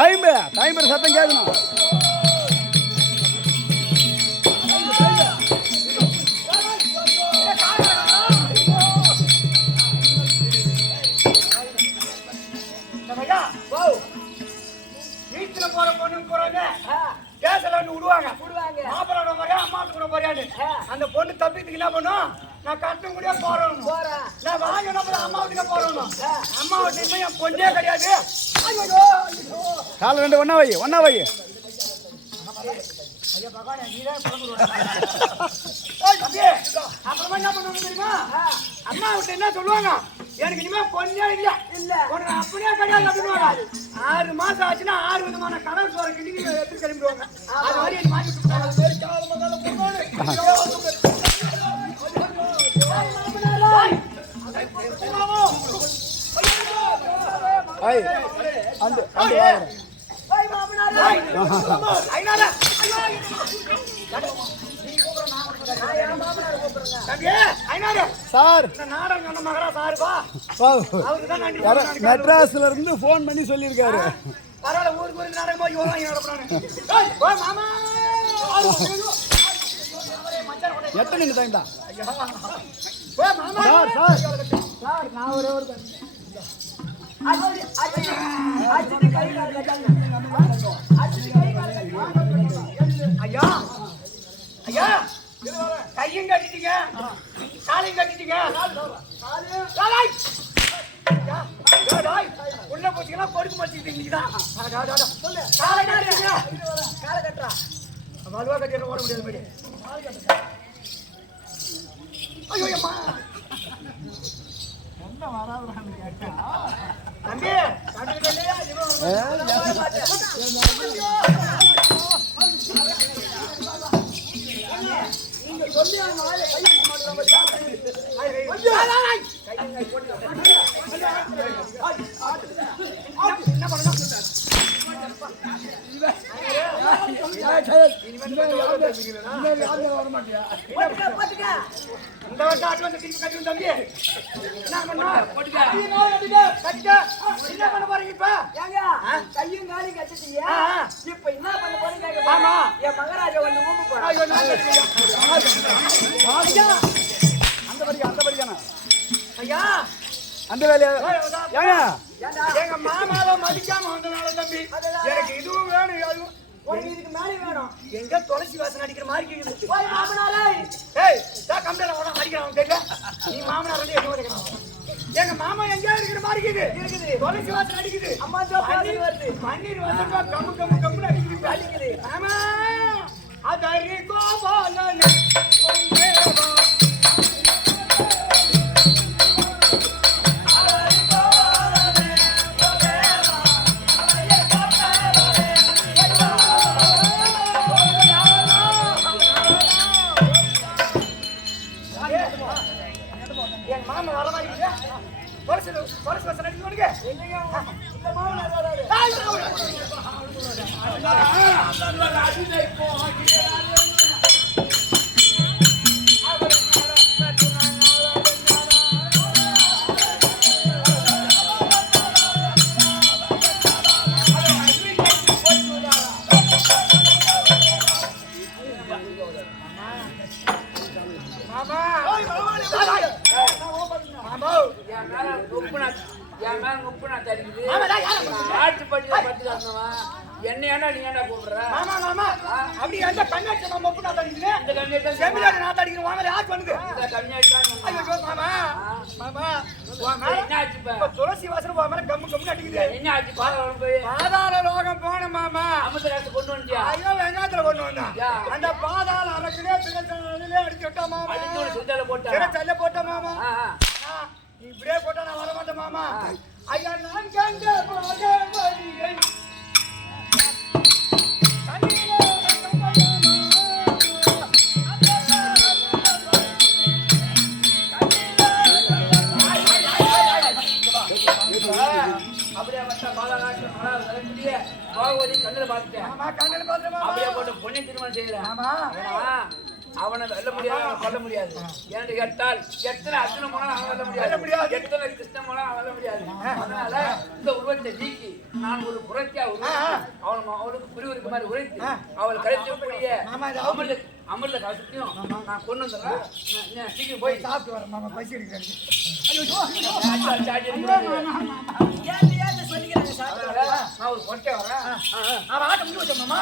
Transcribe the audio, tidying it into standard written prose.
Time சத்தம் கேட்கணும். வீட்டுல போற பொண்ணு போறாங்க கேசல விடுவாங்க மாப்பிளோட போறியா அம்மாட்டு கூட போறியான்னு அந்த பொண்ணு தப்பித்துக்கு என்ன பண்ணும்? நான் கட்ட முடியா போறேன், நான் வாங்கின அம்மா வீட்டுக்கு போறேன். அம்மா வீட்டுக்கு என் பொண்ணே கிடையாது. கால ரெண்டு ஒன்னா வை. அப்புறமா என்ன பண்ணுவாங்க தெரியுமா? அம்மா விட்டு என்ன சொல்லுவாங்க? எனக்கு இனிமே பொண்ணே இல்ல உனக்கு அப்படியே கிடையாது அப்படின்னுவாங்க. 6 மாசம் ஆச்சுன்னா 6 விதமான கடல் சோற கிண்டி எடுத்து கிளம்பிடுவாங்க. அது மாதிரி மாற்றி மெட்ராஸ்ல இருந்து போன் பண்ணி சொல்லியிருக்காரு. எத்தனை டைம் தான் நான் ஒரே ஒரு ஐயா ஐயா கையும் கட்டிட்டீங்க காலையும் கட்டிட்டீங்க உள்ள போச்சீங்கன்னா கொடுக்க மாட்டீங்க. காலை கட்டுறா வலுவா கட்டிட ஓட முடியாது மேடி. ஐயோ அம்மா தம்பி நீங்க சொல்லி என்ன பண்ணணும்? இந்த வருஷம் அட்வான்ஸ் திருப்பி கட்டணும் தம்பி. என்ன பண்ணணும்? என்ன பண்ண போறீங்க இப்ப? கையும் காலையும் கட்டிட்டீங்க, இப்ப என்ன பண்ண போறீங்க? ஆமா என் மகராஜா வந்து ஊம்பு போறேன். அந்த படிக்கான ஐயா அந்த வேலையா எங்க மாமாவை மதிக்காம வந்தனால தம்பி எனக்கு இதுவும் வேணும் அதுவும் இதுக்கு மேலே வேணும். எங்க துளசி வாசனை அடிக்கிற மாதிரி கேக்குது. மாமனாரே கம்பெனில அடிக்கிறான் தெரியல. நீ மாமனார் வந்து எங்க வருகிறான்? எங்க மாமா எங்க இருக்கிற மாதிரி இருக்குது. துளசி வாசனை அடிக்குது. அம்மா வருது பன்னீர் வாசனை கம்மு அடிக்குது. ஆமா அதரி கோபாலன் என்ன ஏன்டா நீ ஏன்டா கூப்பிடுற? மாமா மாமா அப்படி அந்த கண்ணாடி நம்ம ஒப்பு நான் தடிக்கிறேன். இந்த கண்ணாடி செமினார் நான் தடிக்கிறேன். வாங்க யார் பண்ணுது? இந்த கண்ணாடி தான். ஐயோ மாமா மாமா வாங்க என்ன ஆச்சு இப்ப துளசி வாசனை வா மேல கம்மு கம்மு அடிக்குது. என்ன ஆச்சு? பாதாள லோகம் போன மாமா அமுதராசு கொண்டு வந்தியா? ஐயோ வெங்காயத்துல கொண்டு வந்தா. அந்த பாதாள அரக்கிலே தினச்சல்லே அடிச்சு விட்டா மாமா. அடிச்சு சுண்டல போட்டா. தினச்சல்ல போட்டா மாமா. நீ இப்படியே போட்டா நான் வர மாட்டேன் மாமா. ஐயா நான் கண்ட பாகவதியை அப்படியே கண்ணில் பார்த்துட்டேன். அப்படியே போட்டு பொண்ணை திருமணம் செய்யறேன். அவனை வெல்ல முடியாது, அவனை கொல்ல முடியாது. என்று கேட்டால் எத்தனை அர்ஜுனன் போனாலும் அவன் வெல்ல முடியாது, எத்தனை கிருஷ்ணன் போனாலும் அவன் வெல்ல முடியாது. அதனால இந்த உருவத்தை நீக்கி நான் ஒரு புரட்சியா அவனுக்கு புரிவருக்கு மாதிரி உழைத்து அவள் கழிச்சக்கூடிய அமிர்த கலசத்தையும் நான் கொண்டு வந்துடுறேன். சீக்கிரம் போய் சாப்பிட்டு வரேன் மாமா, பசி எடுக்கிறேன். ஏன் சொல்லிக்கிறாங்க சாப்பிட்டு நான் ஒரு பொட்டை வரேன். அவன் ஆட்ட முடிவு வச்சோம் மாமா.